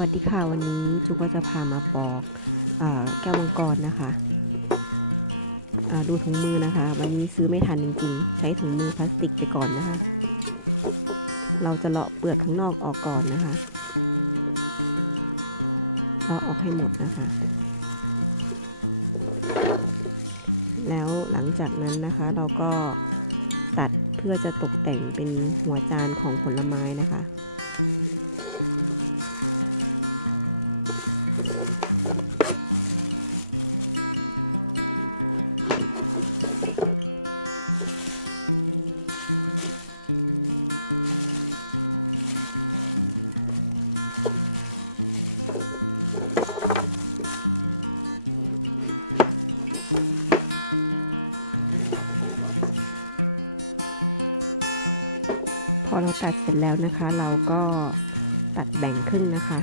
วัสดีค่ะวันนี้จุกก็จะพามาปอกอแก้วมังกรนะคะดูถุงมือนะคะ วันนี้ซื้อไม่ทันจริงๆ ใช้ถุงมือพลาสติกไปก่อนนะคะ เราจะเลาะเปลือกข้างนอกออกก่อนนะคะเลาะออกให้หมดนะคะ แล้วหลังจากนั้นนะคะเราก็ตัดเพื่อจะตกแต่งเป็นหัวจานของผลไม้นะคะ อเราตัดเสร็จแล้วนะคะ เราก็ตัดแบ่งครึ่งนะคะ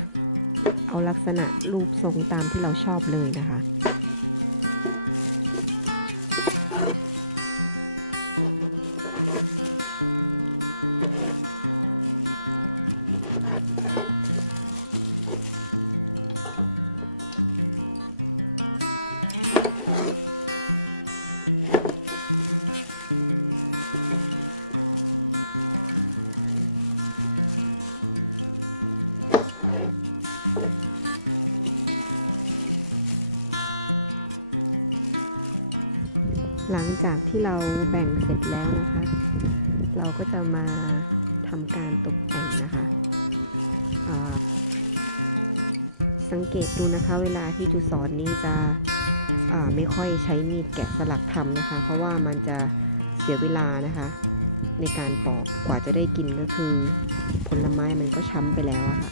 เอาลักษณะรูปทรงตามที่เราชอบเลยนะคะ หลังจากที่เราแบ่งเสร็จแล้วนะคะ เราก็จะมาทำการตกแต่งนะคะสังเกตดูนะคะ เวลาที่จูสอนนี้จะไม่ค่อยใช้มีดแกะสลักทำนะคะ เพราะว่ามันจะเสียเวลานะคะ ในการปอกกว่าจะได้กินก็คือ ผลไม้มันก็ช้ำไปแล้วอะค่ะ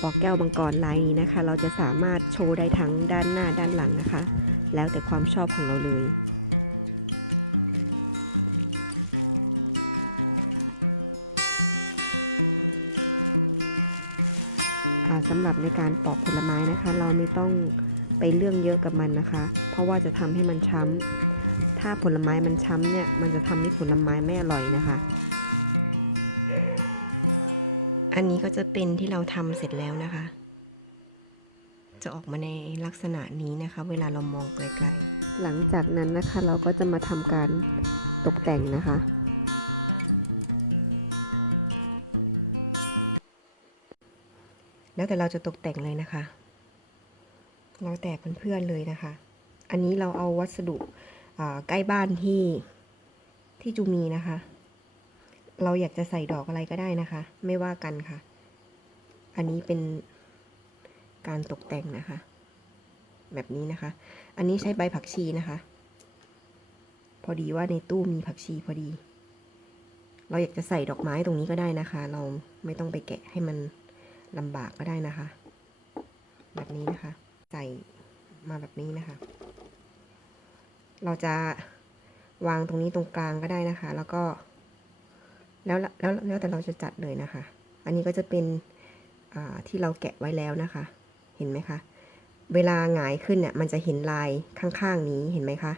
ปอกแก้วมังกรลายนี้นะคะ เราจะสามารถโชว์ได้ทั้งด้านหน้าด้านหลังนะคะ แล้วแต่ความชอบของเราเลยสำหรับในการปอกผลไม้นะคะ เราไม่ต้องไปเรื่องเยอะกับมันนะคะ เพราะว่าจะทำให้มันช้ำถ้าผลไม้มันช้ำเนี่ย มันจะทำให้ผลไม้ไม่อร่อยนะคะ อันนี้ก็จะเป็นที่เราทำเสร็จแล้วนะคะ จะออกมาในลักษณะนี้นะคะ เวลาเรามองไกลๆ หลังจากนั้นนะคะเราก็จะมาทำการตกแต่งนะคะแล้วแต่เราจะตกแต่งเลยนะคะแล้วแต่เพื่อนๆเลยนะคะ อันนี้เราเอาวัสดุอ่าใกล้บ้านที่ที่จูมีนะคะ เราอยากจะใส่ดอกอะไรก็ได้นะคะ ไม่ว่ากันค่ะ อันนี้เป็นการตกแต่งนะคะ แบบนี้นะคะ อันนี้ใช้ใบผักชีนะคะ พอดีว่าในตู้มีผักชีพอดี เราอยากจะใส่ดอกไม้ตรงนี้ก็ได้นะคะ เราไม่ต้องไปแกะให้มันลำบากก็ได้นะคะ แบบนี้นะคะ ใส่มาแบบนี้นะคะ เราจะวางตรงนี้ตรงกลางก็ได้นะคะ แล้วก็ แล้วแล้วแล้วแต่เราจะจัดเลยนะคะ อันนี้ก็จะเป็นที่เราแกะไว้แล้วนะคะ เห็นไหมคะ เวลาหงายขึ้นเนี่ยมันจะเห็นลายข้างๆนี้เห็นไหมคะ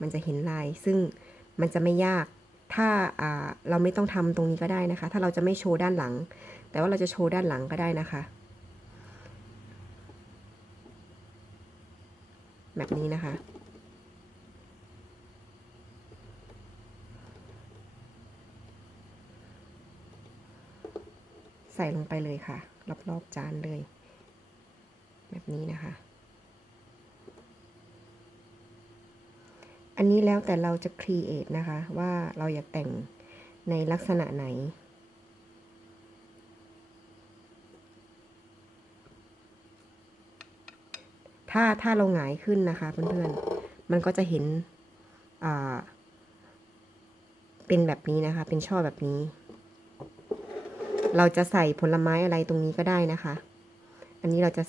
มันจะเห็นลายซึ่งมันจะไม่ยาก ถ้าเราไม่ต้องทำตรงนี้ก็ได้นะคะ ถ้าเราจะไม่โชว์ด้านหลัง แต่ว่าเราจะโชว์ด้านหลังก็ได้นะคะ แบบนี้นะคะ ใส่ลงไปเลยค่ะ รอบๆจานเลย แบบนี้นะคะ อันนี้แล้วแต่เราจะครีเอทนะคะ ว่าเราอยากแต่งในลักษณะไหนถ้าถ้าเราหงายขึ้นนะคะเพื่อนๆ มันก็จะเห็น เป็นแบบนี้นะคะ เป็นช่อแบบนี้ เราจะใส่ผลไม้อะไรตรงนี้ก็ได้นะคะ อันนี้เราจะ